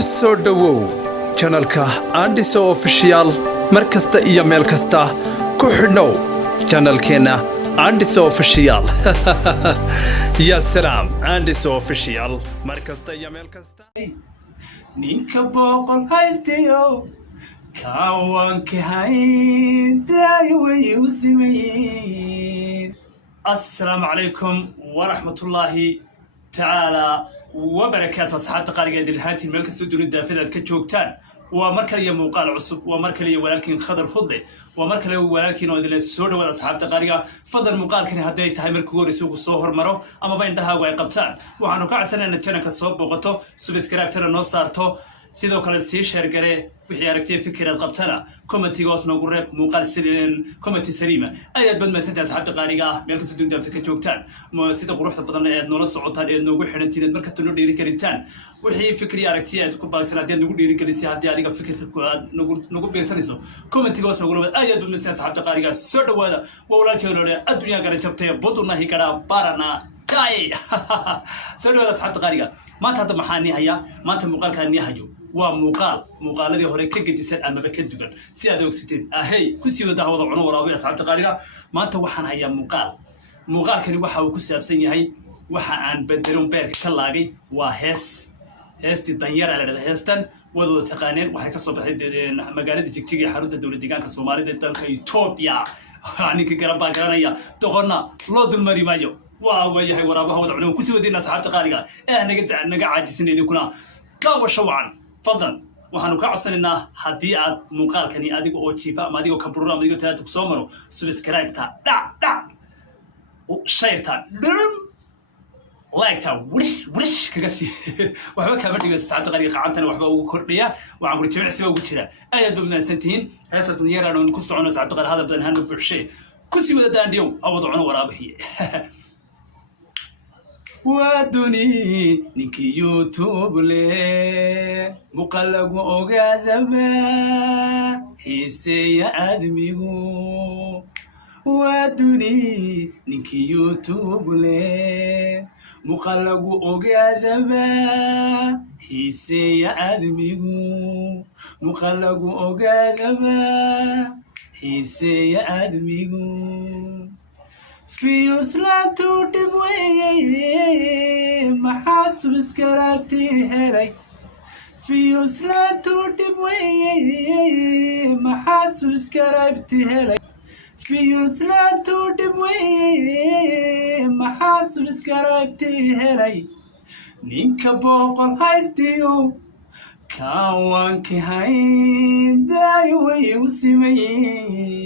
soo dhawow channelka Andiso Official markasta iyo meel kasta ku xidhnow channelkeena Andiso Official ya salaam Andiso Official markasta iyo meel kasta ninka boqol haystayo kawanka hayday way u simeeyeen. Assalaamu calaykum waraxmatullaahi tacaala وبركاته أصحاب قارئة الهاتين ملك السودان الدافئة كجوكتان ومركلية موقع عصب ومركلية ولكن خضر خضلي ومركلية ولكن ودل السود والأصحاب قارئة فضل مقال كان هداي تهمل كوري سوق الصهر مرو أما بين دها ويقبتان وعنو كعسنا نتنا كصوب بقطو سبسكرايب ترى نصارتو sidoo kale sii share gare wixii aragtay fikrad qabtana commentigoos noogu reeb muuqaal sideen commenti saliima ayaad badmaysantaa asxaabta qaaliga meel kasta dunida ka joogtaan sida quruxda badan ee nolol socotaan ee noogu xirantiin markasta noo dheeri karitaan wixii fikri aragtay aad ku baagsan hadii noogu dheeri karisay hadii adiga fikirta ku aad noogu beersanayso commentigoos noogu reeb ayaad badmaysantaa asxaabta qaaliga soo dhawaada walaalkeen oo adduunyaha garan jabtay buduna higara barana jay soo dhawaada asxaabta qaaliga maanta hadda maxaa nihaya maanta muuqaalka nihayo waa muuqaaladii hore ka gedisan ama ka dugan si aad ogsiteen ahay ku sii wada wada cuno waraawi asxaabta qaaliga maanta waxaan hayaa muuqaalkani waxa uu ku saabsan yahay waxa aan bedelon beerka ka laagay waa heesti danyar la dhahdo heestan wada taqaaneen waxay ka soo baxay magaalada Jigjiga ee xarunta dawladda deegaanka Soomaalida ee dalka Itoobiya aniga garab garanaya doqonna loo dulmari maayo waa wayahay waraabaha wada cuno ku sii wadina asxaabta qaaliga naga caajisneedii kuna daawasho wacan فضلا waxaanu ka codsanaynaa hadii aad muuqaalkani adiga oo jiifa ama adiga ka program adiga taad ku soo maro subscribe ta dhac share ta like ta wish kaga si waxba ka badhiga saacada qariiqa qacantana waxba ugu kordhiya waxaan ku jimicsi ugu jira ayaad badnaasantiin heesa dunyada aan ku socono saacada qar hada badan hanu buuxshay ku sii wada daandiyo awad cuno waraabihi ودني نيكي يوتيوب لي مقلق وقادبا حيسي يا أدميغو ودني نيكي يوتيوب لي مقلق وقادبا حيسي يا أدميغو مقلق وقادبا حيسي يا أدميغو في وصلاتو دبوي محاسب سكرابتي هلي في وصلاتو دبوي محاسب سكرابتي هلي في وصلاتو دبوي محاسب سكرابتي هلي نينكا بوقل هايستيو كاوانكي هاين دايوي وسيمين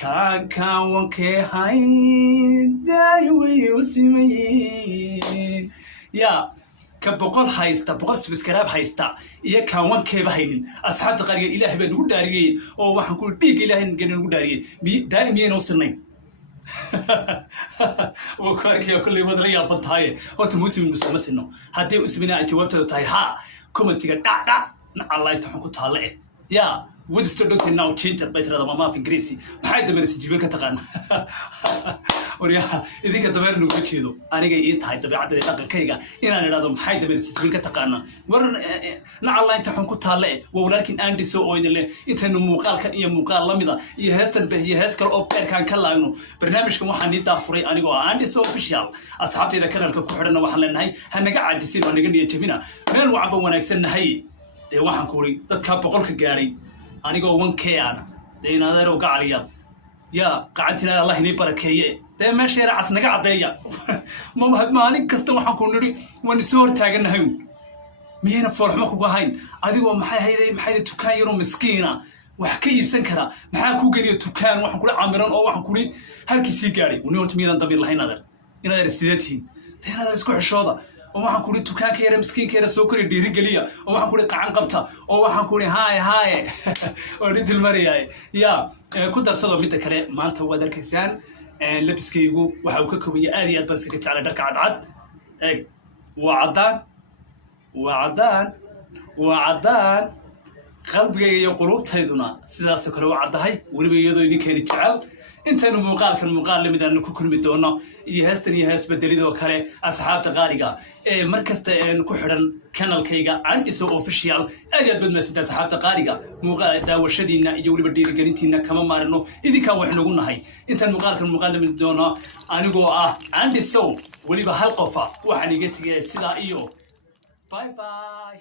كان وكي هاين دايوي وسيمين يا كبقول هايستا بقول سبسكرايب هايستا يا كان وكي بهاين أصحاب تقارير إلهي بنقول داري أو واحد كل بيج إلهي نقول داري دائما ينوصلني وكاكي كل مدرية بنتهاي هو تموسم مسلم هدي اسمنا جوابته تاي ها كومنتي دا الله يتحكم تعالى يا ودستو دكتور ناو تشينتر بيتر ما في إنجليزي maxay dameersi jibin ka taqaan wariyaha idinka dameer nugu jeedo aniga ii tahay dabeecadda dhaqankayga inaan iraado maxay dameersi jibin ka taqaana waran Allah inta xun ku taale walaakin Andiso oo idin leh intaynu muuqaalkan iyo muuqaal lamida iyo heestan bahiye hees kale oo beerkan ka laagno barnaamijkan waxaan ii daafuray aniga oo Andiso Official asxaabtayda kanalka ku xidhana waxaan leenahay hanaga caajisin oo naga niyad jabina meel wacba wanaagsan nahay waxaan ku ri dadka boqolka gaaray aniga 1k ana deynaadeer oo gacaliya ya qacantina Allah inii barakeeye meesha yar casnaga cadeeya maalin kasta waxaan ku niri waan soo hortaaganahay miyayna foolxuma kugu hayn adigoo maxay tukaan yaro miskiina wax ka iibsan kara maxaa ku geliyo tukaan waxaan kula caamiran oo waxaan kuli halkiisii gaaray uni horta miidan damir lahayn inaad sidatiin deynaadeer isku xishooda waxaan ku ri tukaanka yar miskiinka yar soo kori dhiiri galiya oo waxaan ku ri qacan qabta oo waxaan ku ri haay oo dhidil mariyay ya ku darsado mid kale maanta wada arkaysaan labiskaygu waxa uu ka koobiya aad iyo aad baan iska jeclay dharka cadcad وعدان qalbigayga iyo qulubtayduna sidaas kale u cadahay waliba iyadoo idinkeena jecel intaynu muuqaalkan muuqaal lamid aan ku kulmi doono iyo heestan iyo hees bedelidoo kale asxaabta qaaliga ee markasta ku xidhan kanalkayga Andiso Official aad iyo aad baad mahadsantahay asxaabta qaaliga muuqaal daawashadiina iyo weliba dhiirigelintiina kama maarno idinkaa wax nagu nahay intaan muuqaalkan muuqaal lamid doono anigoo ah Andiso weliba hal qofa waxaan iga tegay sidaa iyo bye bye